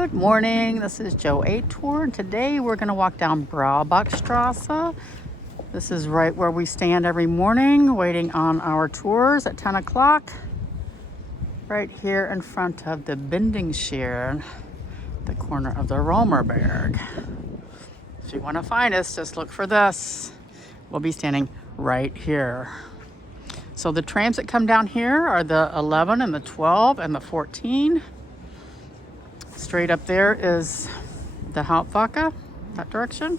Good morning, this is Joe A Tour, and today we're going to walk down Braubachstrasse. This is right where we stand every morning waiting on our tours at 10 o'clock. Right here in front of the Bindingshire, the corner of the Römerberg. If you want to find us, just look for this. We'll be standing right here. So the trams that come down here are the 11 and the 12 and the 14. Straight up there is the Hauptwache, that direction.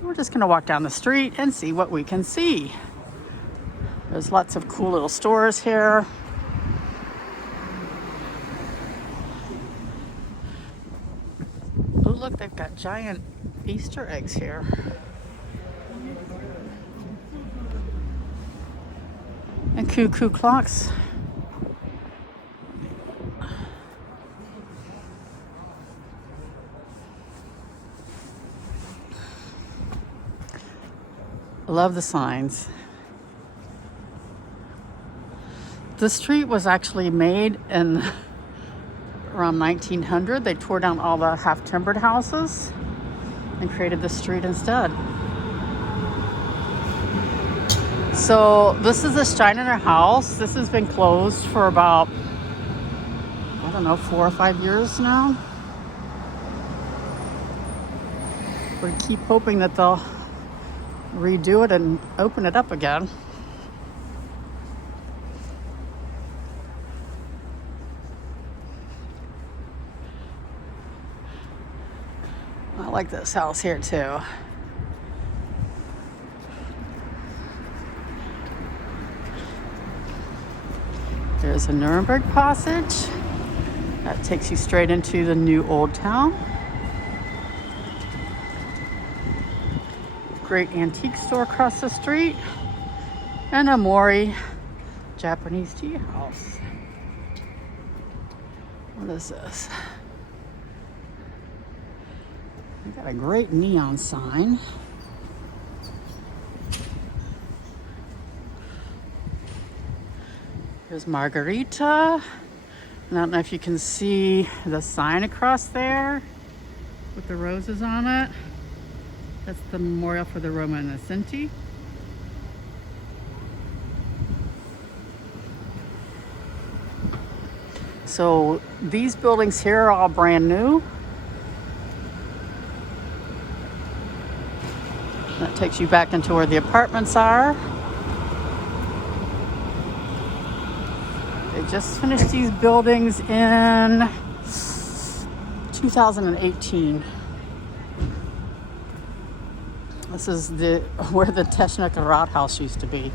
We're just gonna walk down the street and see what we can see. There's lots of cool little stores here. Oh, look, they've got giant Easter eggs here. And cuckoo clocks. Love the signs. The street was actually made in around 1900. They tore down all the half-timbered houses and created the street instead. So this is the Steiner house. This has been closed for about, I don't know, 4 or 5 years now. We keep hoping that they'll redo it and open it up again. I like this house here too. There's a Nuremberg passage that takes you straight into the new Old Town. Great antique store across the street, and a Mori Japanese tea house. What is this? We got a great neon sign. Here's Margarita. I don't know if you can see the sign across there with the roses on it. That's the memorial for the Roma and the Sinti. So these buildings here are all brand new. That takes you back into where the apartments are. They just finished these buildings in 2018. This is where the Techniker Rathaus used to be.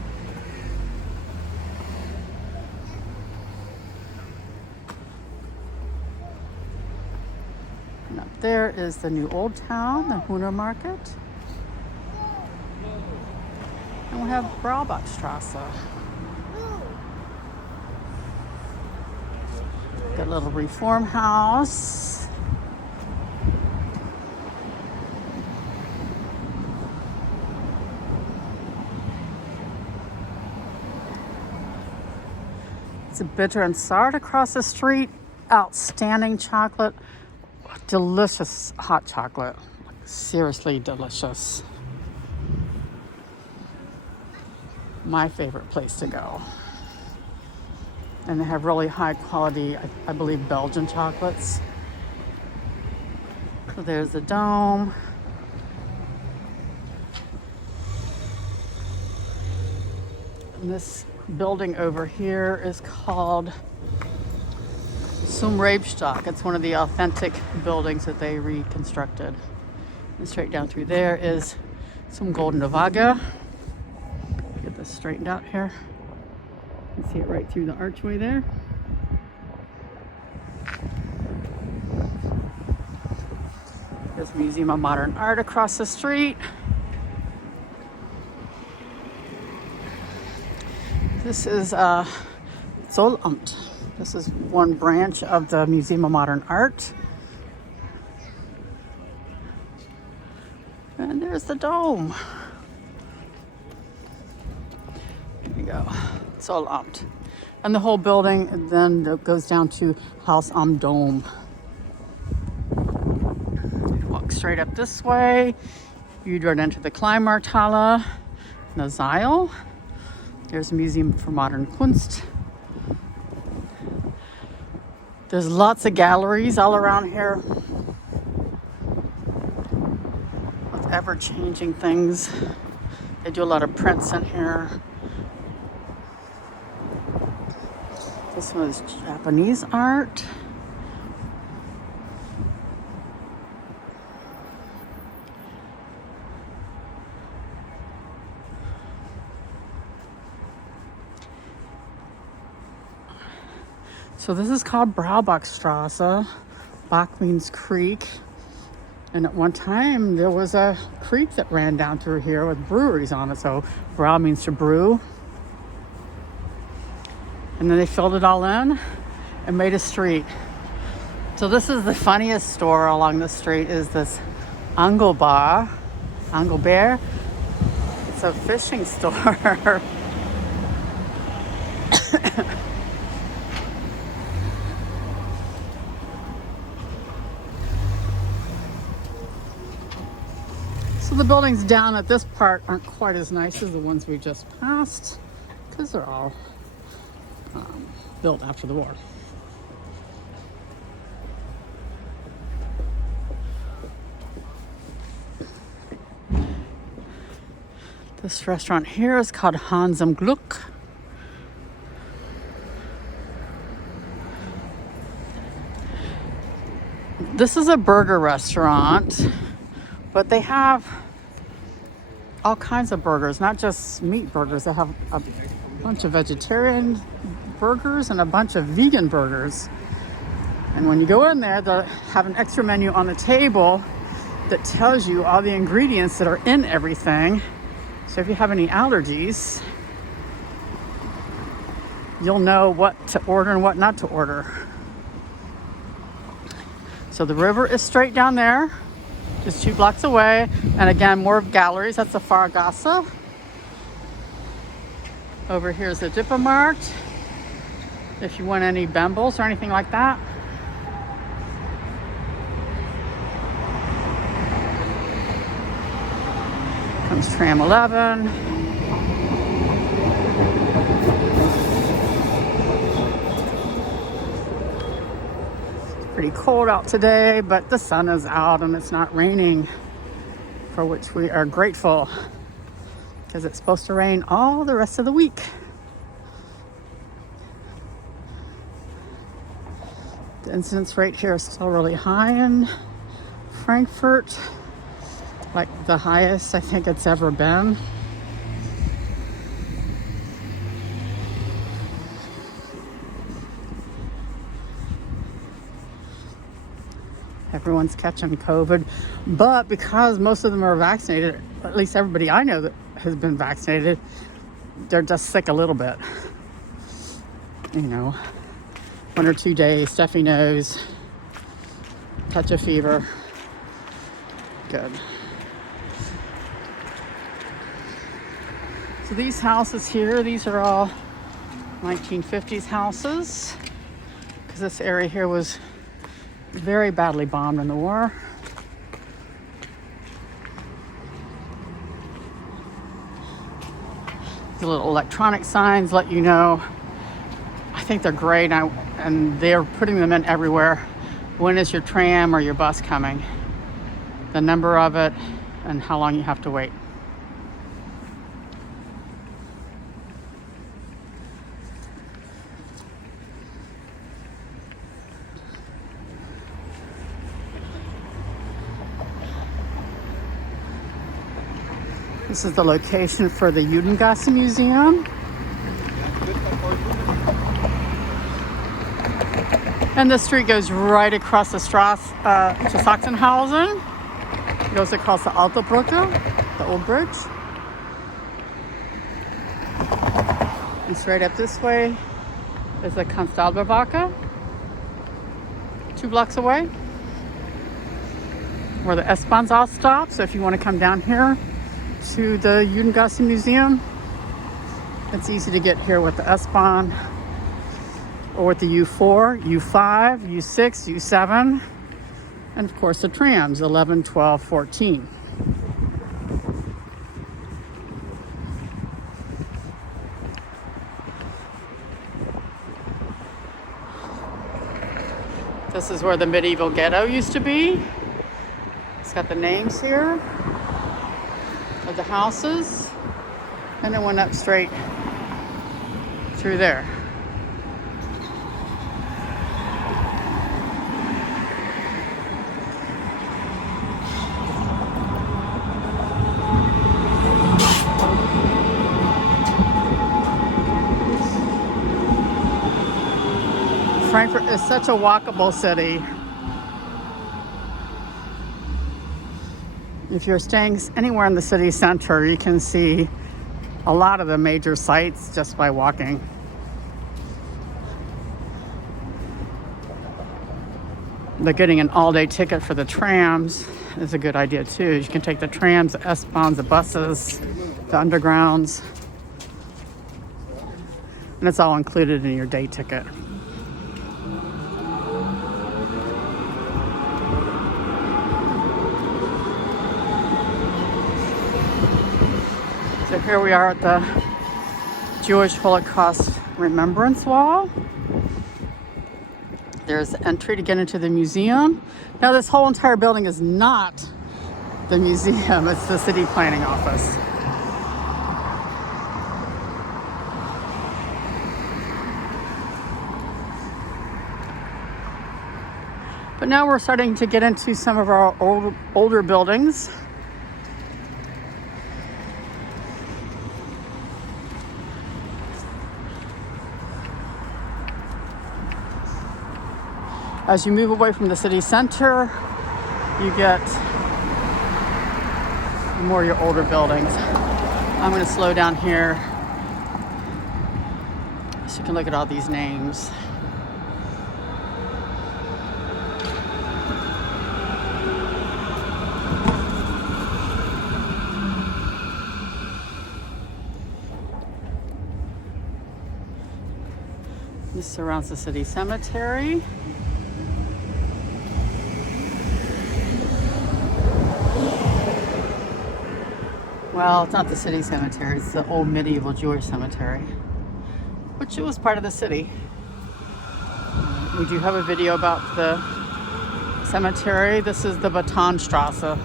And up there is the new Old Town, the Hühner Market. And we have Braubachstrasse. Got a little reform house. It's a Bitter and Sart across the street. Outstanding chocolate. Delicious hot chocolate. Seriously delicious. My favorite place to go. And they have really high quality, I believe, Belgian chocolates. So there's the Dome. And this building over here is called Zum Rebstock. It's one of the authentic buildings that they reconstructed. And straight down through there is some Goldene Waage. Get this straightened out here. You can see it right through the archway there. There's Museum of Modern Art across the street. This is Zollamt. This is one branch of the Museum of Modern Art. And there's the Dome. There you go. Zollamt. And the whole building then goes down to Haus am Dom. Walk straight up this way. You'd run into the Kleinmarkthalle, the Zeil. There's a museum for modern Kunst. There's lots of galleries all around here with ever-changing things. They do a lot of prints in here. This one is Japanese art. So this is called Braubachstrasse. Bach means creek. And at one time there was a creek that ran down through here with breweries on it. So Brau means to brew. And then they filled it all in and made a street. So this is the funniest store along the street is this Angelbar. Angelbar. It's a fishing store. So the buildings down at this part aren't quite as nice as the ones we just passed because they're all built after the war. This restaurant here is called Hans im Glück. This is a burger restaurant, but they have all kinds of burgers, not just meat burgers. They have a bunch of vegetarian burgers and a bunch of vegan burgers. And when you go in there, they'll have an extra menu on the table that tells you all the ingredients that are in everything. So if you have any allergies, you'll know what to order and what not to order. So the river is straight down there, just 2 blocks away. And again, more galleries. That's the Fahrgasse. Over here is the Diplomarkt. If you want any bambles or anything like that. Comes tram 11. Pretty cold out today, but the sun is out and it's not raining, for which we are grateful because it's supposed to rain all the rest of the week. The incidence rate here is still really high in Frankfurt, like the highest I think it's ever been. Everyone's catching COVID, but because most of them are vaccinated, at least everybody I know that has been vaccinated, they're just sick a little bit. You know, 1 or 2 days, stuffy nose, touch of fever. Good. So these houses here, these are all 1950s houses, because this area here was very badly bombed in the war. The little electronic signs let you know. I think they're great, and they're putting them in everywhere. When is your tram or your bus coming? The number of it and how long you have to wait. This is the location for the Judengasse Museum. And the street goes right across the Strasse to Sachsenhausen. It goes across the Alte Brücke, the old bridge. And straight up this way is the Konstablerwache, 2 blocks away, where the S-Bahns all stop. So if you want to come down here to the Judengasse Museum, it's easy to get here with the S-Bahn or with the U4, U5, U6, U7, and of course the trams, 11, 12, 14. This is where the medieval ghetto used to be. It's got the names here of the houses, and it went up straight through there. Frankfurt is such a walkable city. If you're staying anywhere in the city center, you can see a lot of the major sites just by walking. But getting an all-day ticket for the trams is a good idea too. You can take the trams, the S-Bahns, the buses, the undergrounds, and it's all included in your day ticket. So here we are at the Jewish Holocaust Remembrance Wall. There's the entry to get into the museum. Now this whole entire building is not the museum, it's the city planning office. But now we're starting to get into some of our older buildings. As you move away from the city center, you get more of your older buildings. I'm going to slow down here so you can look at all these names. This surrounds the city cemetery. Well, it's not the city cemetery, it's the old medieval Jewish cemetery, which was part of the city. We do have a video about the cemetery. This is the Battonstrasse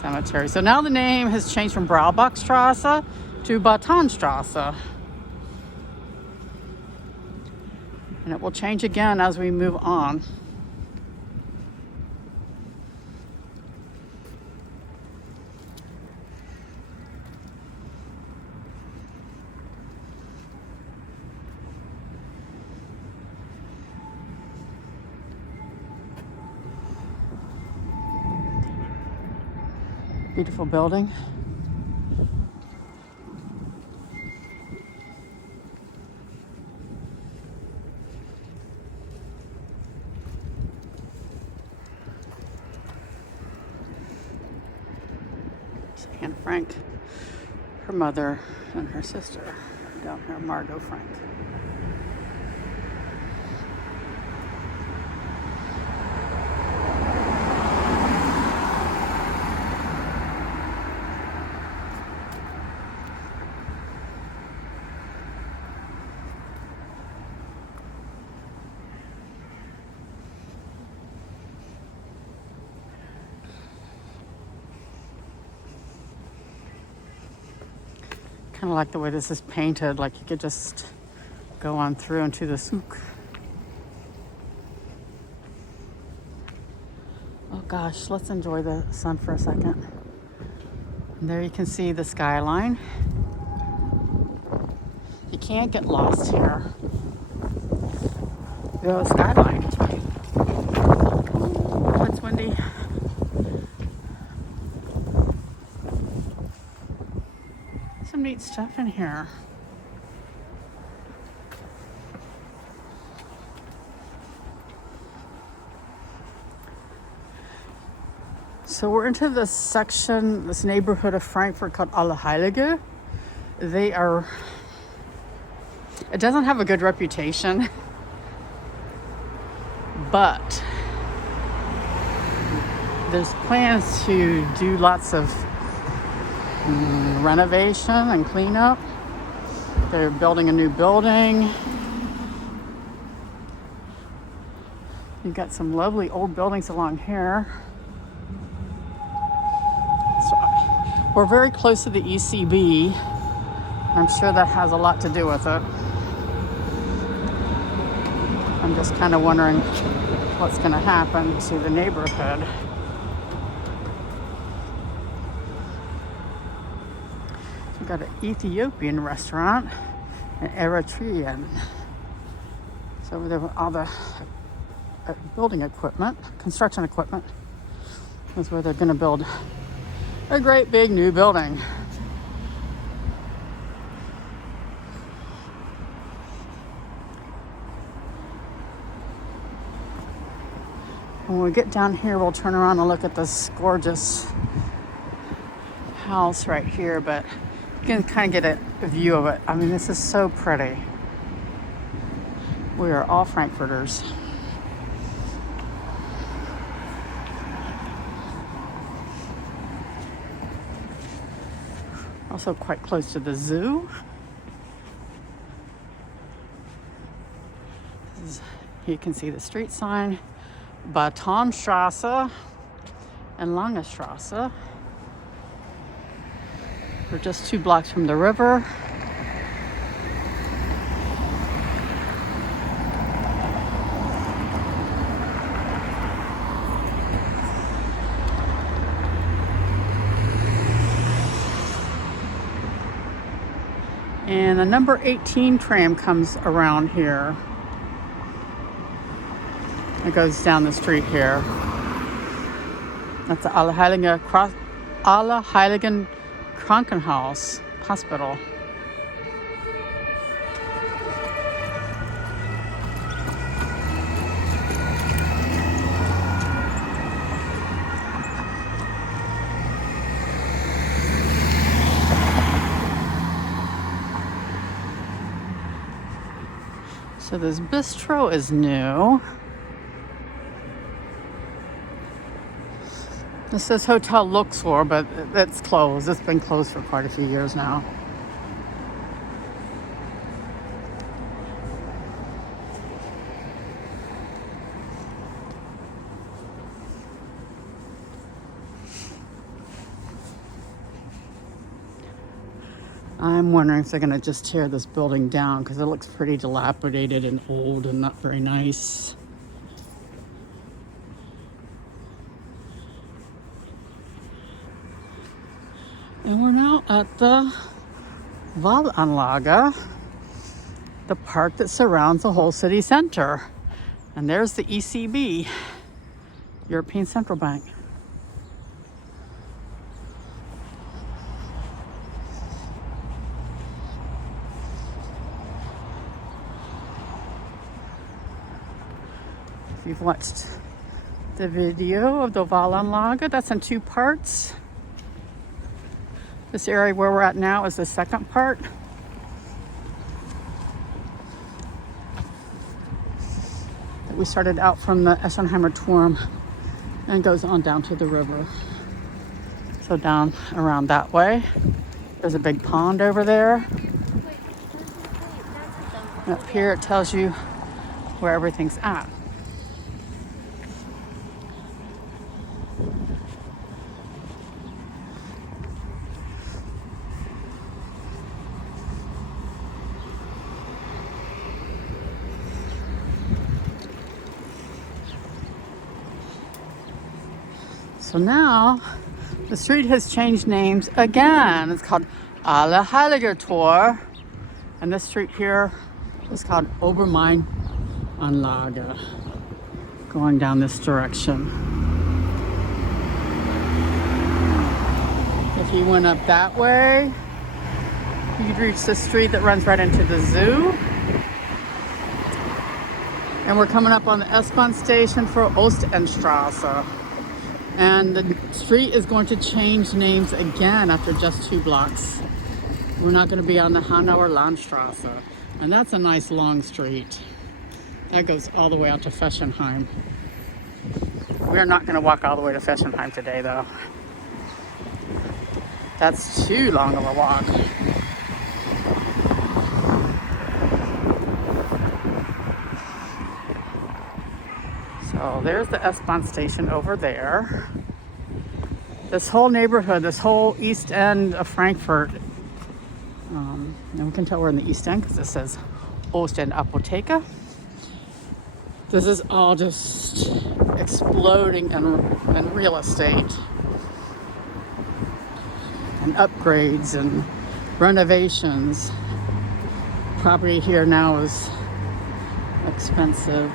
cemetery. So now the name has changed from Braubachstrasse to Battonstrasse. And it will change again as we move on. Beautiful building. Anne Frank, her mother, and her sister down here, Margot Frank. Kind of like the way this is painted, like you could just go on through into the souk. Oh gosh, let's enjoy the sun for a second. And there you can see the skyline. You can't get lost here. The skyline. Oh, it's windy. Some neat stuff in here. So we're into this section, this neighborhood of Frankfurt called Alleheiligertor. It doesn't have a good reputation. but there's plans to do lots of renovation and cleanup. They're building a new building. You've got some lovely old buildings along here. So we're very close to the ECB. I'm sure that has a lot to do with it. I'm just kind of wondering what's going to happen to the neighborhood. We've got an Ethiopian restaurant, an Eritrean. So over there with all the building equipment, construction equipment. That's where they're going to build a great big new building. When we get down here, we'll turn around and look at this gorgeous house right here, but you can kind of get a view of it. I mean, this is so pretty. We are all Frankfurters. Also quite close to the zoo. You can see the street sign, Battonstrasse and Langestrasse. We're just 2 blocks from the river. And the number 18 tram comes around here. It goes down the street here. That's the Alleheiligen Krankenhaus Hospital. So this bistro is new. This says Hotel Luxor, but that's closed. It's been closed for quite a few years now. I'm wondering if they're going to just tear this building down because it looks pretty dilapidated and old and not very nice. And we're now at the Wallanlage, the park that surrounds the whole city center. And there's the ECB, European Central Bank. If you've watched the video of the Wallanlage, that's in 2 parts. This area where we're at now is the second part. We started out from the Eschenheimer Turm and goes on down to the river. So down around that way. There's a big pond over there. And up here it tells you where everything's at. So now the street has changed names again. It's called Alleheiligertor. And this street here is called Römerberg, going down this direction. If you went up that way, you could reach the street that runs right into the zoo. And we're coming up on the S-Bahn station for Altstadt. And the street is going to change names again after just 2 blocks. We're not going to be on the Hanauerlandstrasse. And that's a nice long street. That goes all the way out to Fessenheim. We're not going to walk all the way to Fessenheim today, though. That's too long of a walk. So there's the S-Bahn station over there. This whole neighborhood, this whole east end of Frankfurt, and we can tell we're in the east end because it says Ostend Apotheke. This is all just exploding in real estate and upgrades and renovations. Property here now is expensive.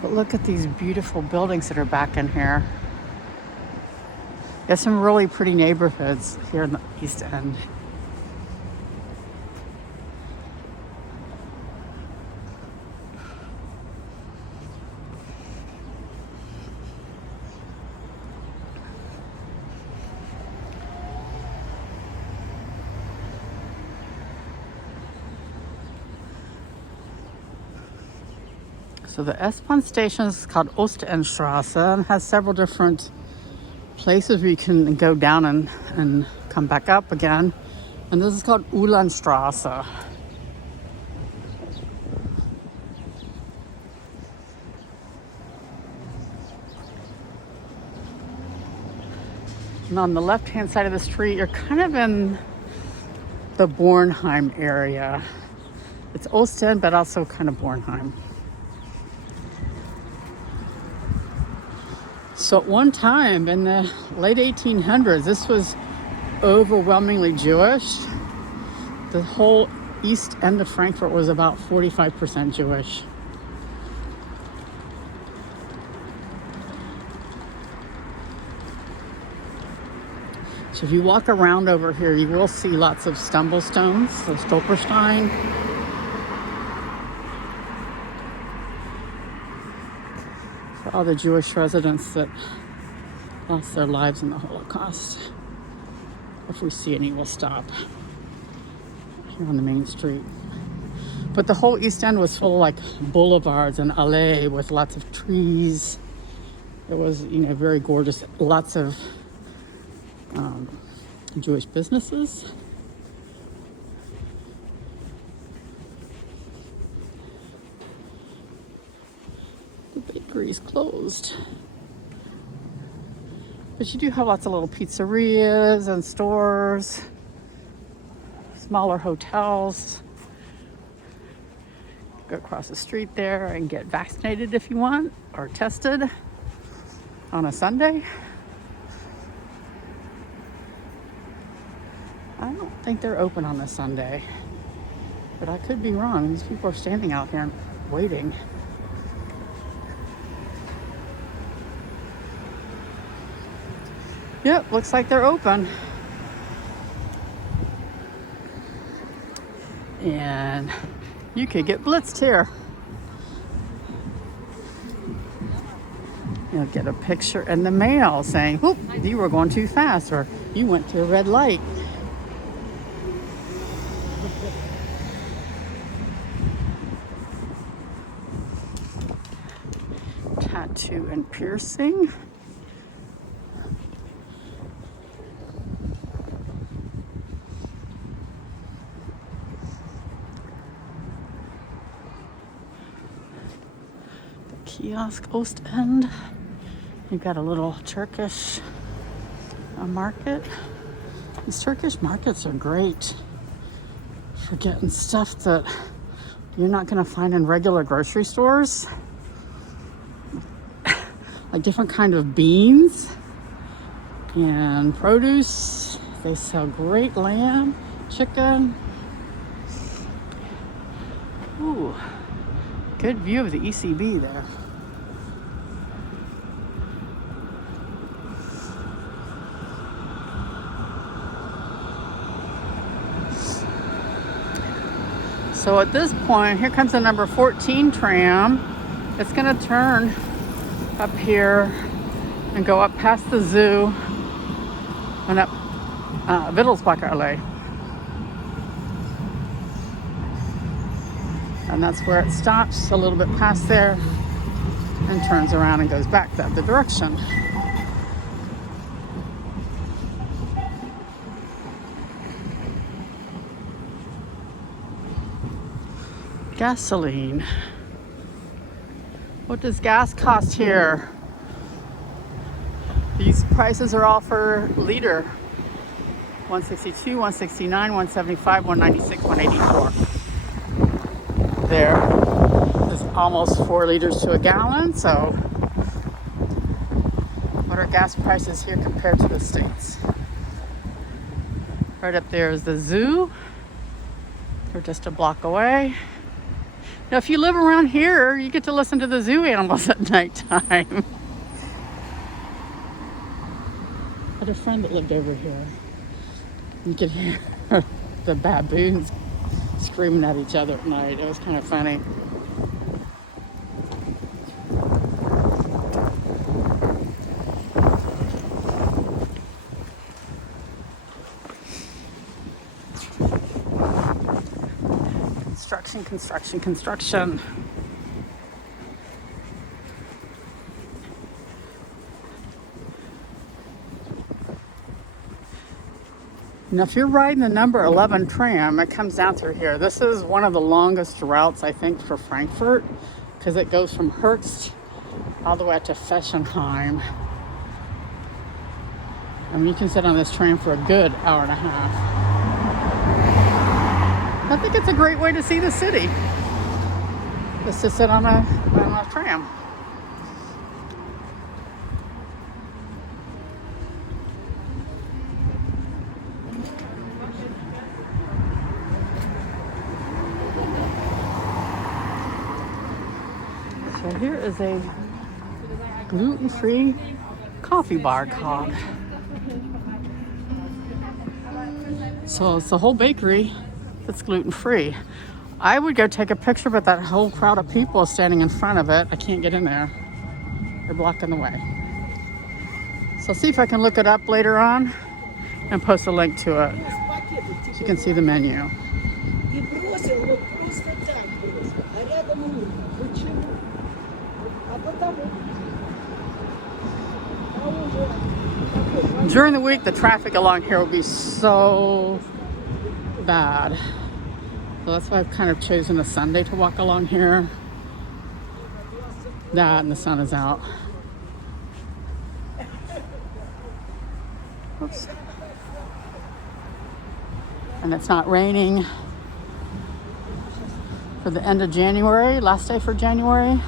But look at these beautiful buildings that are back in here. There's some really pretty neighborhoods here in the East End. So the S-Bahn station is called Ostendstrasse and has several different places where you can go down and come back up again. And this is called Hanauerlandstrasse. And on the left-hand side of the street, you're kind of in the Bornheim area. It's Ostend, but also kind of Bornheim. So at one time in the late 1800s, this was overwhelmingly Jewish. The whole east end of Frankfurt was about 45% Jewish. So if you walk around over here, you will see lots of stumblestones, so Stolperstein. All the Jewish residents that lost their lives in the Holocaust. If we see any, we'll stop here on the main street. But the whole East End was full of like boulevards and allées with lots of trees. It was, very gorgeous. Lots of Jewish businesses. Bakeries closed, but you do have lots of little pizzerias and stores, smaller hotels. Go across the street there and get vaccinated if you want, or tested on a Sunday. I don't think they're open on a Sunday, but I could be wrong. These people are standing out here waiting. Yep, looks like they're open. And you could get blitzed here. You'll get a picture in the mail saying, whoop, you were going too fast, or you went to a red light. Tattoo and piercing. Kiosk Ostend. You've got a little Turkish market. These Turkish markets are great for getting stuff that you're not going to find in regular grocery stores. Like different kind of beans and produce. They sell great lamb, chicken. Ooh, good view of the ECB there. So at this point, here comes the number 14 tram. It's going to turn up here and go up past the zoo and up Wittelsbacher Allee. And that's where it stops a little bit past there and turns around and goes back the other direction. Gasoline. What does gas cost here? These prices are all for liter. 162, 169, 175, 196, 184. There is almost 4 liters to a gallon. So what are gas prices here compared to the States? Right up there is the zoo. They're just a block away. Now, if you live around here, you get to listen to the zoo animals at nighttime. I had a friend that lived over here. You could hear the baboons screaming at each other at night. It was kind of funny. Construction. Now, if you're riding the number 11 tram, it comes down through here. This is one of the longest routes, I think, for Frankfurt, because it goes from Hertz all the way to Fessenheim. I mean, you can sit on this tram for a good hour and a half. I think it's a great way to see the city, just to sit on a tram. So here is a gluten-free coffee bar called. So it's the whole bakery that's gluten-free. I would go take a picture, but that whole crowd of people is standing in front of it. I can't get in there. They're blocking the way. So I'll see if I can look it up later on and post a link to it so you can see the menu. During the week, the traffic along here will be so bad. So that's why I've kind of chosen a Sunday to walk along here. That and the sun is out. Oops. And it's not raining for the end of January, last day for January.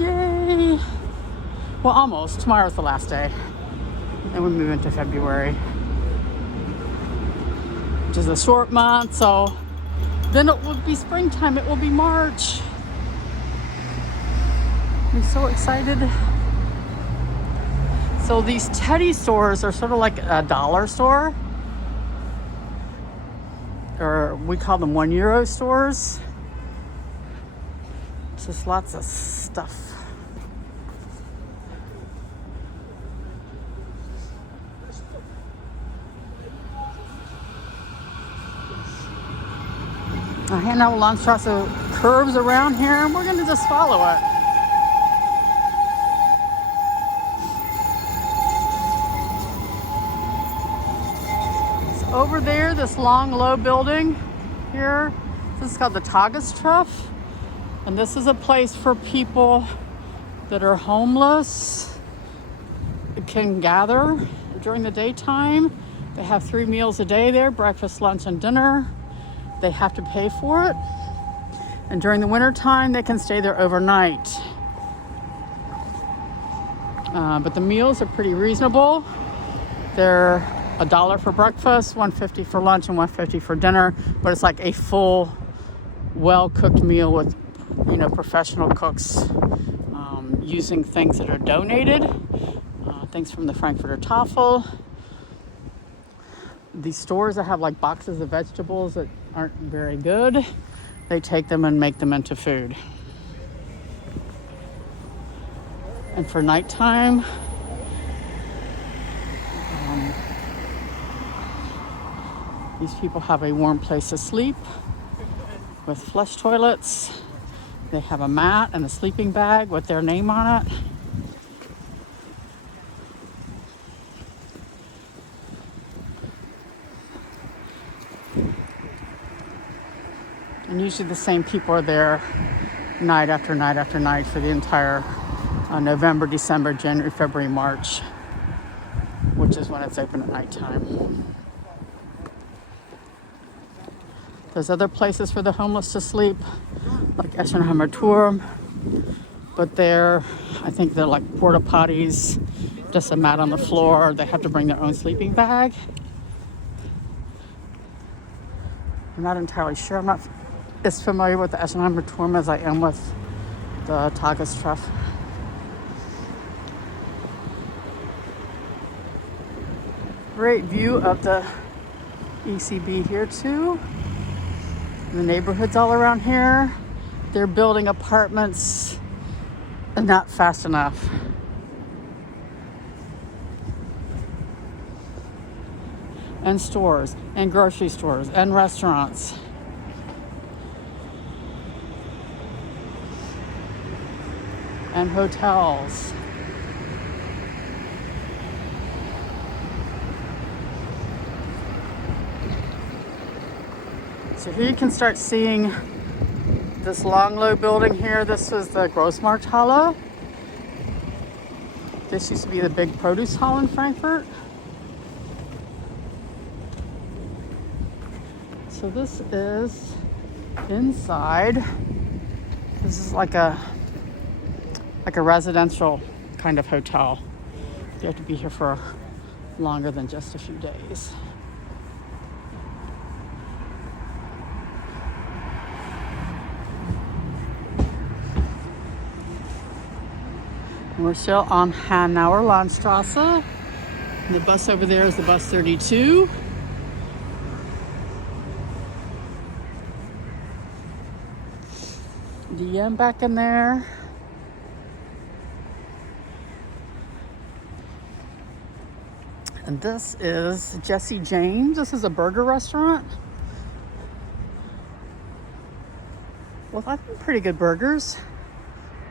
Yay! Well, almost. Tomorrow's the last day. And we move into February, which is a short month, so then it will be springtime. It will be March. I'm so excited. So these Teddy stores are sort of like a dollar store, or we call them €1 stores. It's just lots of stuff. Hanauerlandstrasse curves around here, and we're going to just follow it. It's over there, this long, low building here. This is called the Battonstrasse, and this is a place for people that are homeless. It can gather during the daytime. They have 3 meals a day there: breakfast, lunch, and dinner. They have to pay for it. And during the winter time, they can stay there overnight. But the meals are pretty reasonable. They're $1 for breakfast, $1.50 for lunch, and $1.50 for dinner. But it's like a full, well-cooked meal with, professional cooks using things that are donated, things from the Frankfurter Tafel. These stores that have like boxes of vegetables that aren't very good, they take them and make them into food. And for nighttime, these people have a warm place to sleep. with flush toilets. They have a mat and a sleeping bag with their name on it. And usually the same people are there night after night after night for the entire November, December, January, February, March, which is when it's open at nighttime. There's other places for the homeless to sleep, like Alleheiligertor, but I think they're like porta potties, just a mat on the floor. They have to bring their own sleeping bag. I'm not entirely sure. I'm not as familiar with the Alleheiligertor as I am with the Tagesstrasse. Great view of the ECB here too. The neighborhoods all around here. They're building apartments and not fast enough. And stores, and grocery stores, and restaurants. And hotels. So here you can start seeing this long, low building here. This was the Grossmarkthalle. This used to be the big produce hall in Frankfurt. So this is inside. This is like a residential kind of hotel. You have to be here for longer than just a few days. We're still on Hanauerlandstrasse. The bus over there is the bus 32. DM back in there. And this is Jesse James. This is a burger restaurant. Well, I think pretty good burgers.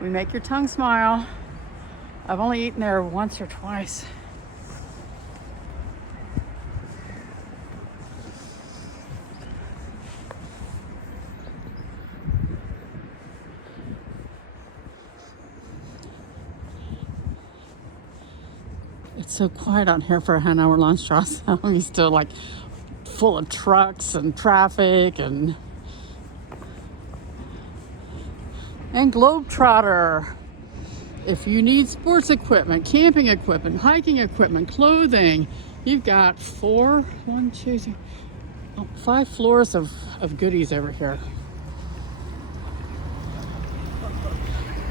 We make your tongue smile. I've only eaten there once or twice. It's so quiet out here for Hanauerlandstrasse. I'm used to like full of trucks and traffic and Trotter. If you need sports equipment, camping equipment, hiking equipment, clothing, you've got 5 floors of goodies over here.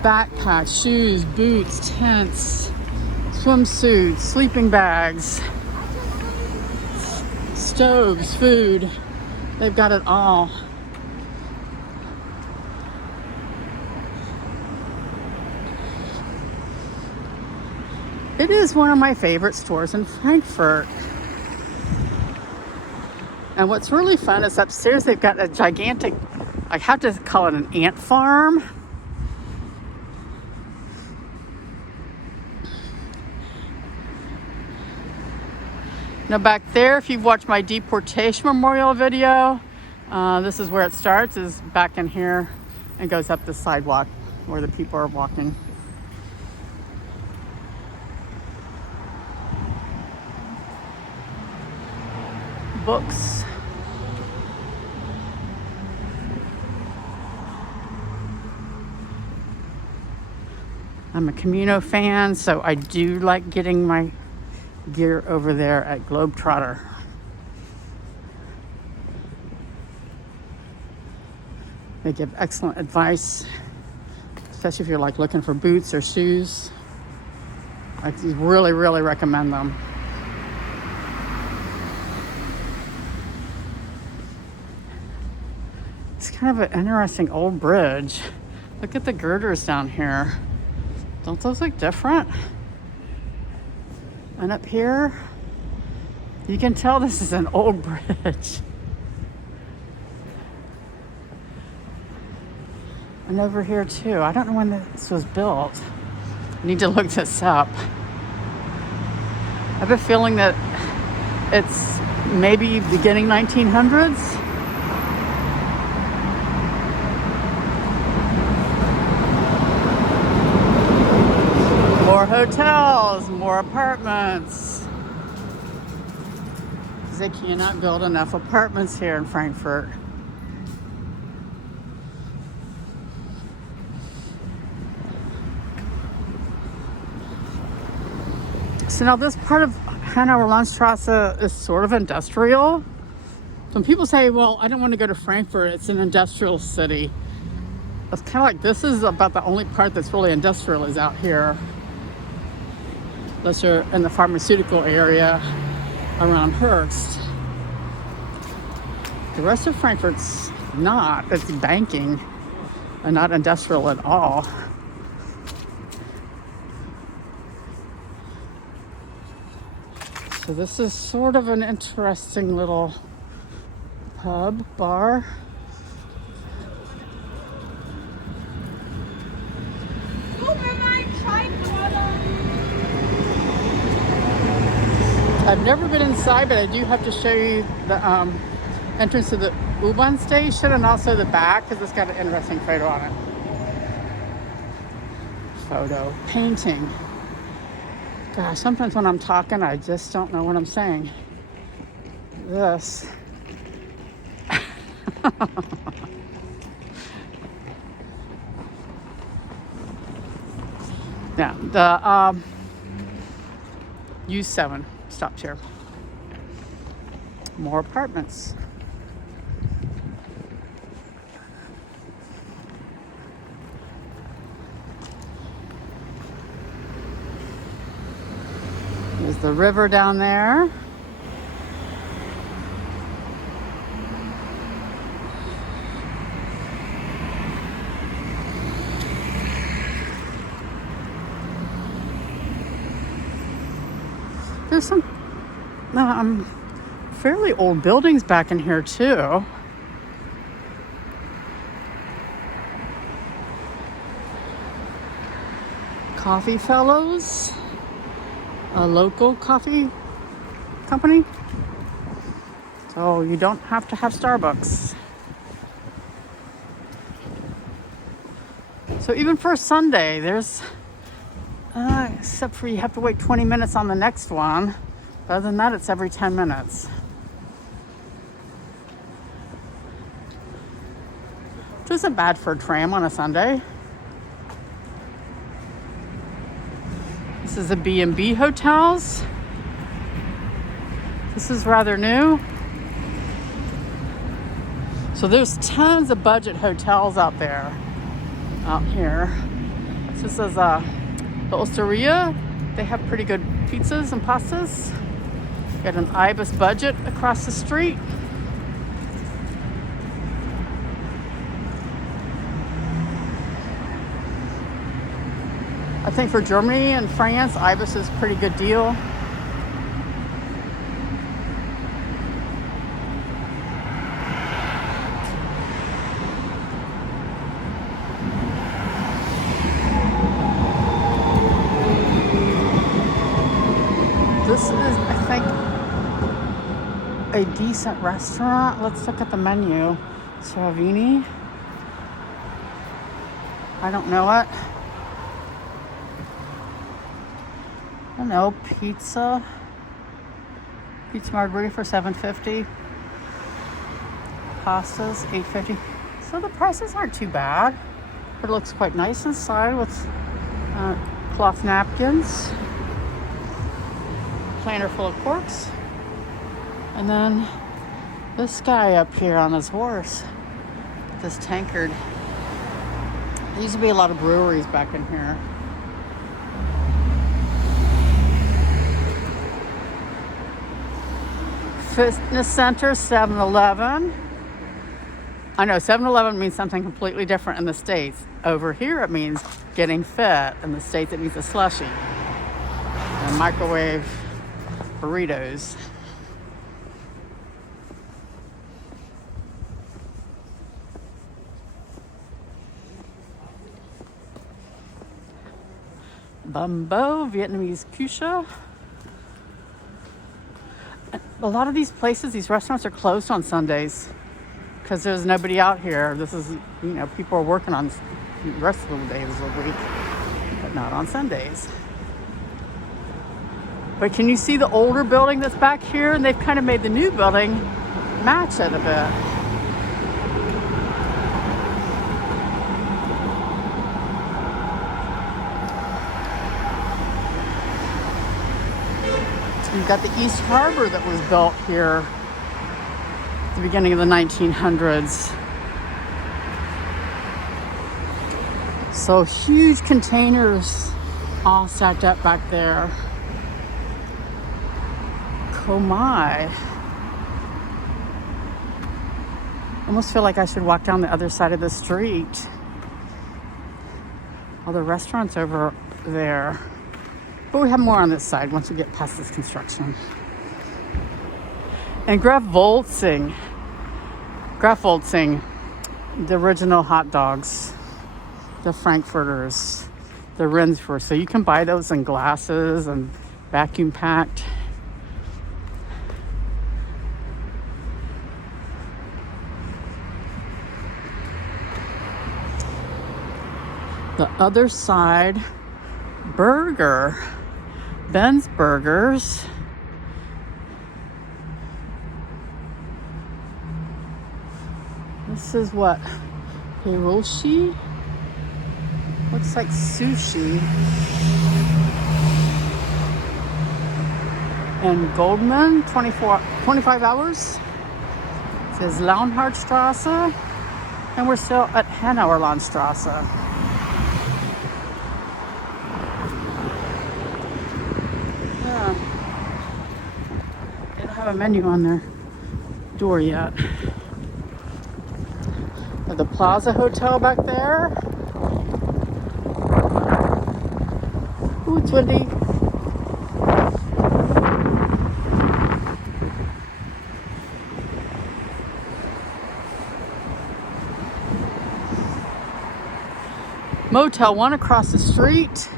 Backpacks, shoes, boots, tents, swimsuits, sleeping bags, stoves, food. They've got it all. It is one of my favorite stores in Frankfurt. And what's really fun is upstairs they've got a gigantic, I have to call it an ant farm. Now back there, if you've watched my deportation memorial video, this is where it starts, is back in here and goes up the sidewalk where the people are walking. Books. I'm a Camino fan, so I do like getting my gear over there at Trotter. They give excellent advice, especially if you're like looking for boots or shoes. I really, really recommend them. It's kind of an interesting old bridge. Look at the girders down here. Don't those look different? And up here, you can tell this is an old bridge. And over here too. I don't know when this was built. I need to look this up. I have a feeling that it's maybe beginning 1900s. More hotels, more apartments. Because they cannot build enough apartments here in Frankfurt. So now this part of Hanauerlandstrasse is sort of industrial. When people say, well, I don't want to go to Frankfurt, it's an industrial city. It's kind of like this is about the only part that's really industrial is out here. Unless you're in the pharmaceutical area around Hearst. The rest of Frankfurt's not. It's banking and not industrial at all. So this is sort of an interesting little pub, bar. I've never been inside, but I do have to show you the entrance to the U-Bahn station and also the back because it's got an interesting photo on it. Photo. Painting. Gosh, sometimes when I'm talking, I just don't know what I'm saying. This. Yeah, the U7 stops here. More apartments. There's the river down there. There's some fairly old buildings back in here too. Coffee Fellows, a local coffee company. So you don't have to have Starbucks. So even for a Sunday, there's except for you have to wait 20 minutes on the next one. But other than that, it's every 10 minutes. Which isn't bad for a tram on a Sunday. This is a B&B Hotels. This is rather new. So there's tons of budget hotels out there, out here. This is the Osteria. They have pretty good pizzas and pastas. Got an Ibis Budget across the street. I think for Germany and France, Ibis is a pretty good deal. This is, I think, a decent restaurant. Let's look at the menu. Savini. I don't know it. I don't know. Pizza margherita for $7.50. Pastas $8.50. So the prices aren't too bad. But it looks quite nice inside with cloth napkins. Planter full of corks. And then this guy up here on his horse. This tankard. There used to be a lot of breweries back in here. Fitness center, 7-Eleven. I know 7-Eleven means something completely different in the States. Over here it means getting fit. In the States it means a slushie. And microwave burritos. Bumbo, Vietnamese Kusha. A lot of these places, these restaurants are closed on Sundays because there's nobody out here. This is, people are working on the rest of the days of the week, but not on Sundays. But can you see the older building that's back here? And they've kind of made the new building match it a bit. You've got the East Harbor that was built here at the beginning of the 1900s. So huge containers all stacked up back there. Oh my. I almost feel like I should walk down the other side of the street. All the restaurants over there. But we have more on this side once we get past this construction. And Graf Wolzing, the original hot dogs, the Frankfurters, the Rendsburg. So you can buy those in glasses and vacuum packed. The other side, Ben's Burgers. This is what? Hiroshi? Looks like sushi. And Goldman, 25 hours. It says Hanauerlandstrasse. And we're still at Hanauerlandstrasse. Have a menu on their door yet. The Plaza Hotel back there. Ooh, it's windy. Motel 1 across the street.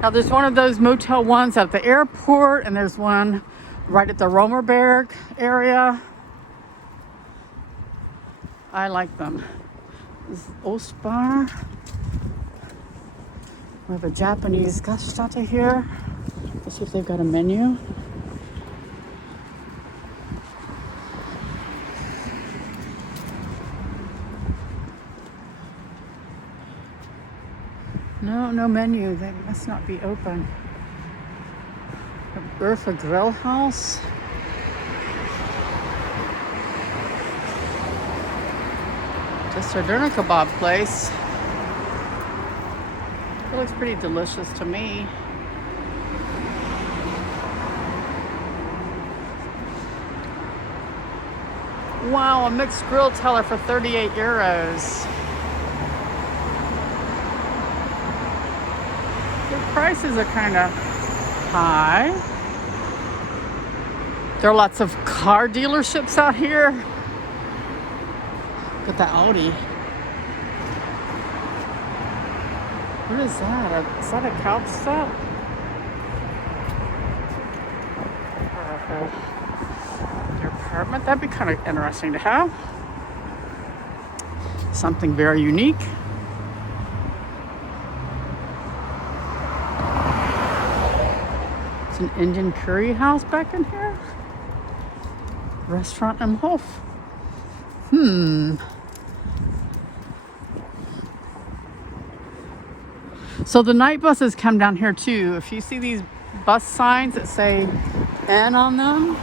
Now there's one of those Motel 1s at the airport, and there's one right at the Römerberg area. I like them. This is Ostbar. We have a Japanese Gaststätte here. Let's see if they've got a menu. No menu. They must not be open. Urfa Grill House. Just a doner kebab place. It looks pretty delicious to me. Wow, a mixed grill teller for 38 euros. The prices are kind of high. There are lots of car dealerships out here. Look at the Audi. What is that? Is that a couch set? Your apartment? That'd be kind of interesting to have. Something very unique. It's an Indian curry house back in here. Restaurant im Hof. So the night buses come down here too. If you see these bus signs that say N on them,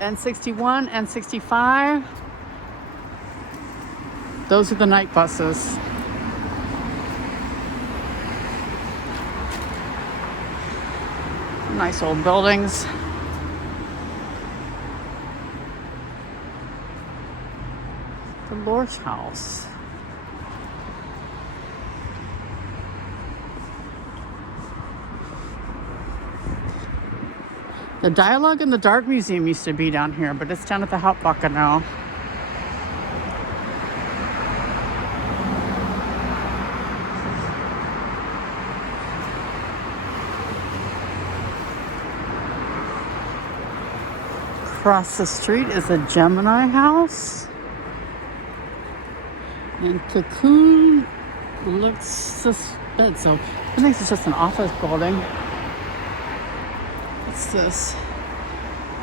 N61, N65, those are the night buses. Nice old buildings. The Lorsch House. The Dialogue in the Dark Museum used to be down here, but it's down at the Hauptwache now. Across the street is a Gemini house. And Cocoon looks suspect. So I think it's just an office building. What's this?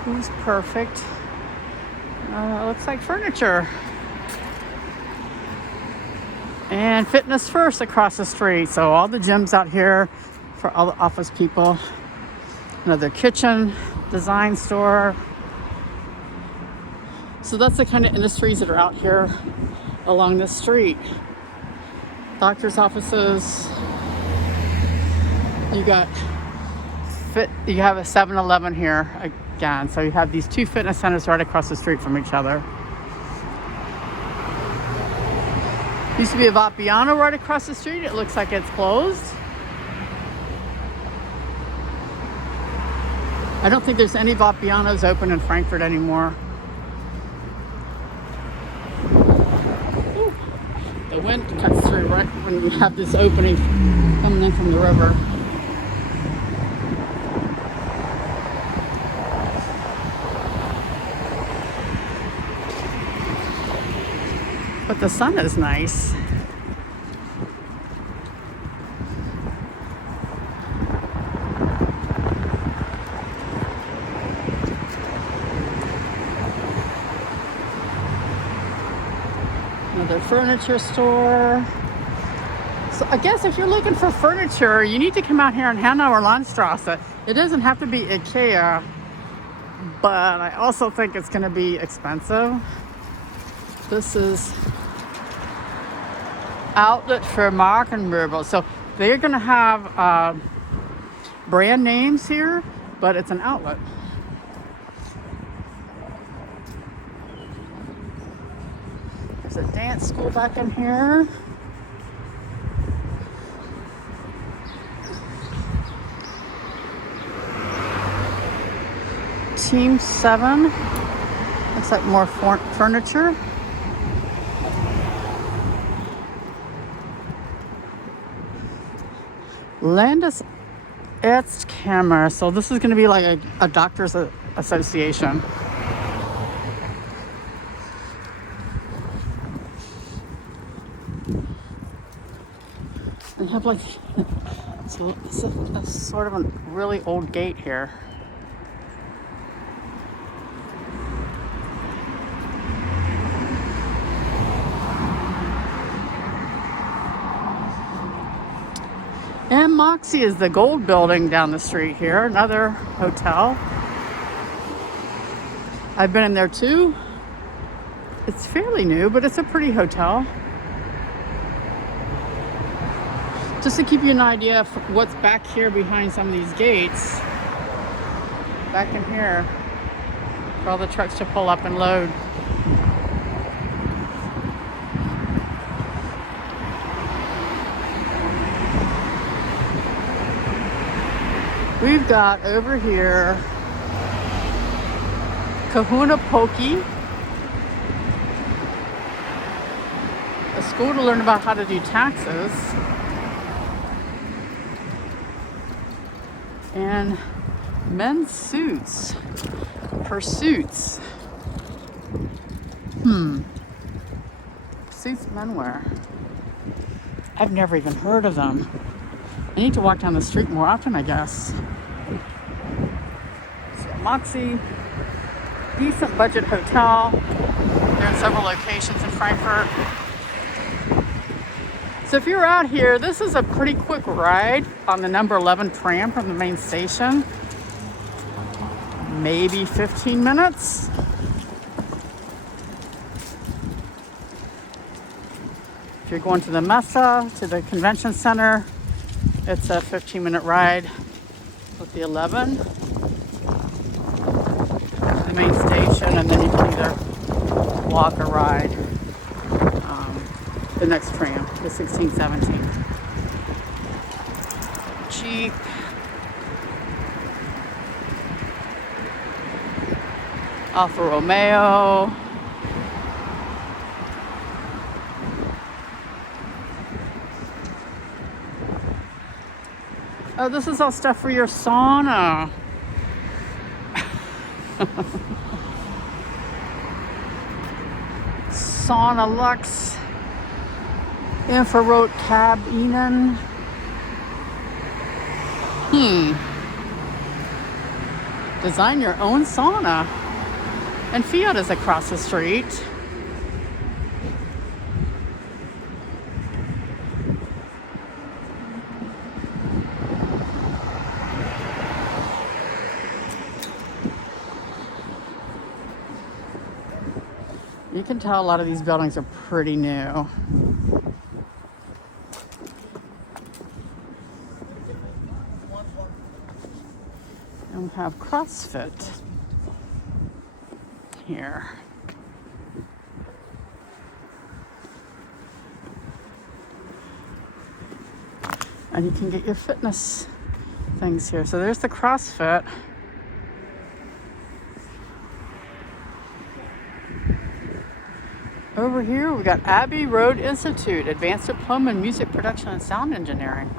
Who's perfect? It looks like furniture. And Fitness First across the street. So all the gyms out here for all the office people. Another kitchen design store. So that's the kind of industries that are out here along this street. Doctor's offices. You have a 7-Eleven here again. So you have these two fitness centers right across the street from each other. Used to be a Vapiano right across the street. It looks like it's closed. I don't think there's any Vapianos open in Frankfurt anymore. Ooh. The wind cuts through right when we have this opening coming in from the river. But the sun is nice. Another furniture store. So I guess if you're looking for furniture, you need to come out here on Hanauerlandstrasse. It doesn't have to be IKEA, but I also think it's going to be expensive. This is Outlet for Markenmöbel. So they're going to have brand names here, but it's an outlet. There's a dance school back in here. Team 7. Looks like more furniture. Landesärztkammer. So this is going to be like a doctor's association. They have like so it's a sort of a really old gate here. And Moxie is the gold building down the street here, another hotel. I've been in there too. It's fairly new, but it's a pretty hotel. Just to give you an idea of what's back here behind some of these gates. Back in here, for all the trucks to pull up and load. We've got over here Kahuna Poki, a school to learn about how to do taxes, and men's suits, Pursuits. Suits men wear. I've never even heard of them. I need to walk down the street more often, I guess. So Moxie, decent budget hotel. They're in several locations in Frankfurt. So if you're out here, this is a pretty quick ride on the number 11 tram from the main station. Maybe 15 minutes. If you're going to the Messe, to the convention center, it's a 15-minute ride with the 11, the main station, and then you can either walk or ride the next tram, the 1617. Cheap. Alfa Romeo. Oh, this is all stuff for your sauna. Sauna Lux, Infrarote Cabinen. Design your own sauna. And Fiat is across the street. You can tell a lot of these buildings are pretty new. And we have CrossFit here. And you can get your fitness things here. So there's the CrossFit. Over here, we got Abbey Road Institute, Advanced Diploma in Music Production and Sound Engineering.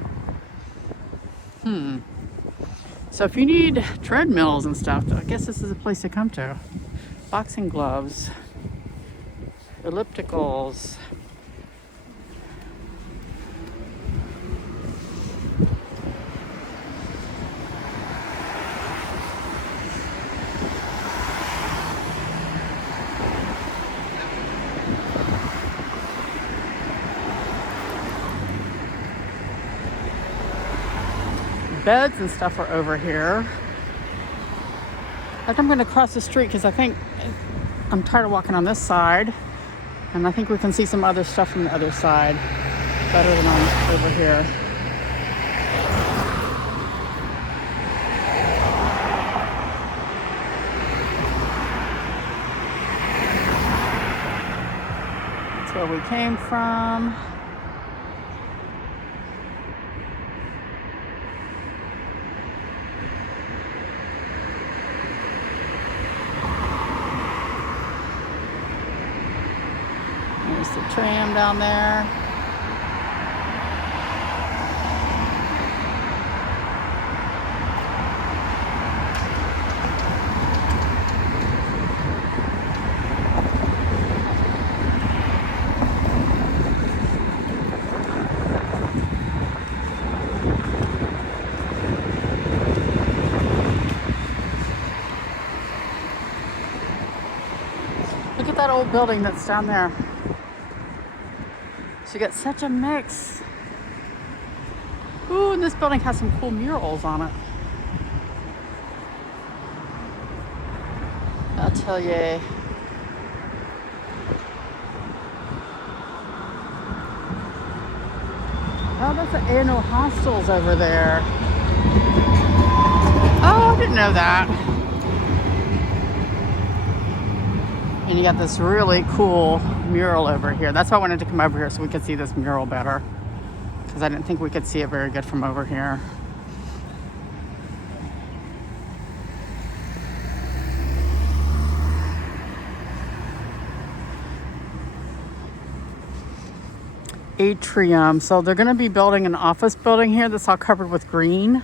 So if you need treadmills and stuff, I guess this is a place to come to. Boxing gloves, ellipticals. Beds and stuff are over here. I think I'm going to cross the street because I think I'm tired of walking on this side, and I think we can see some other stuff from the other side better than on over here. That's where we came from. There's the tram down there. Look at that old building that's down there. So you got such a mix. Ooh, and this building has some cool murals on it. Atelier. Oh, that's the A&O Hostels over there. Oh, I didn't know that. And you got this really cool mural over here. That's why I wanted to come over here so we could see this mural better, because I didn't think we could see it very good from over here. Atrium. So they're going to be building an office building here that's all covered with green.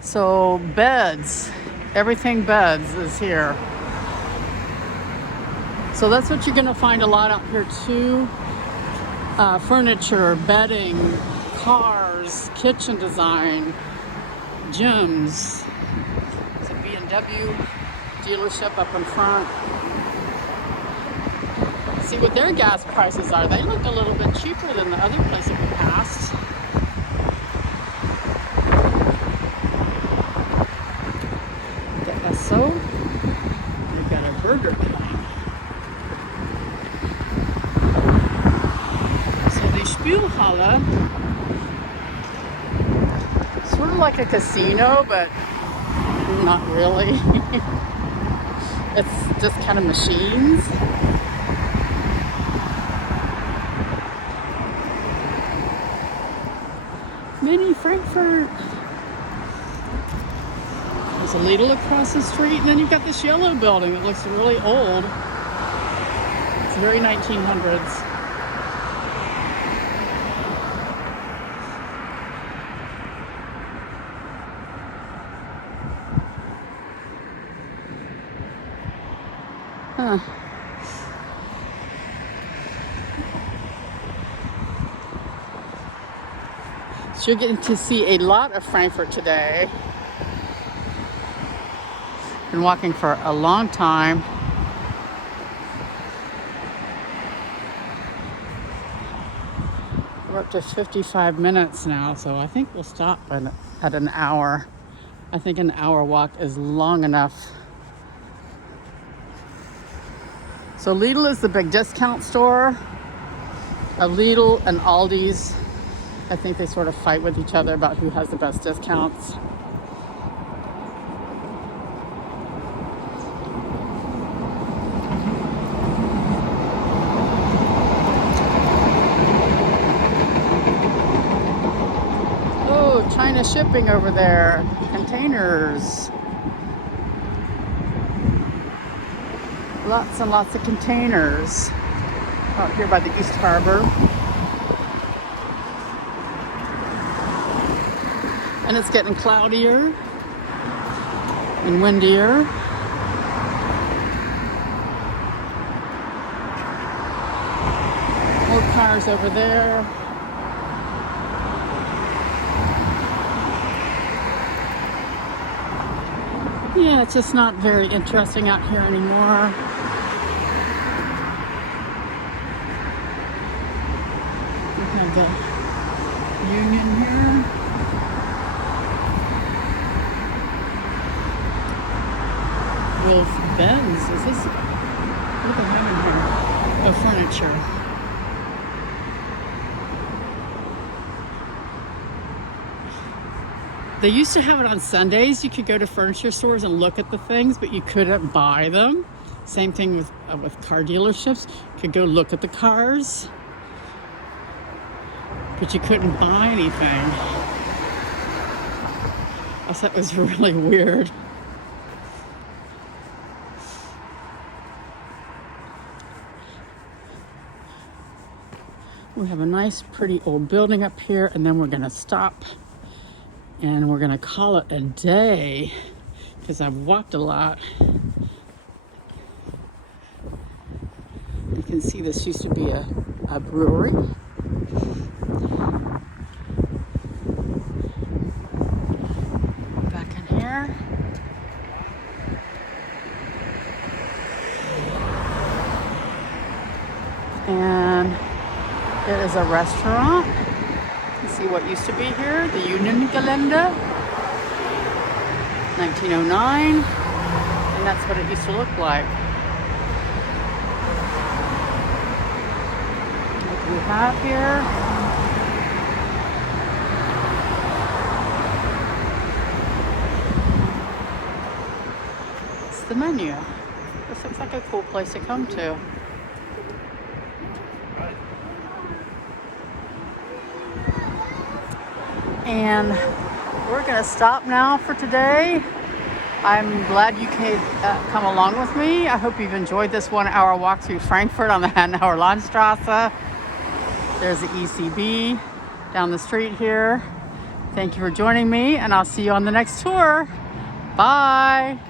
So beds, everything beds is here. So that's what you're going to find a lot out here too. Furniture, bedding, cars, kitchen design, gyms. It's a BMW dealership up in front. See what their gas prices are. They look a little bit cheaper than the other place that we passed. So, we've got a Burger King. So the Spielhalle, sort of like a casino, but not really. It's just kind of machines. Mini Frankfurt. There's a Lidl across the street, and then you've got this yellow building that looks really old. It's very 1900s. Huh. So you're getting to see a lot of Frankfurt today. Been walking for a long time. We're up to 55 minutes now, so I think we'll stop at an hour. I think an hour walk is long enough. So Lidl is the big discount store. Lidl and Aldi's, I think they sort of fight with each other about who has the best discounts. Oh, China shipping over there. Containers. Lots and lots of containers out here by the East Harbor. And it's getting cloudier and windier. More cars over there. Yeah, it's just not very interesting out here anymore. We have the Union here. Wolf Benz, is this? What do they have in here? Oh, furniture. They used to have it on Sundays. You could go to furniture stores and look at the things, but you couldn't buy them. Same thing with car dealerships. You could go look at the cars, but you couldn't buy anything. I thought it was really weird. We have a nice, pretty old building up here, and then we're gonna stop and we're gonna call it a day because I've walked a lot. You can see this used to be a brewery. Back in here. And it is a restaurant. You see what used to be here, the Union Gelände, 1909, and that's what it used to look like. What do we have here? It's the menu. This looks like a cool place to come to. And we're gonna stop now for today. I'm glad you could come along with me. I hope you've enjoyed this 1 hour walk through Frankfurt on the Hanauerlandstrasse. There's the ECB down the street here. Thank you for joining me, and I'll see you on the next tour. Bye.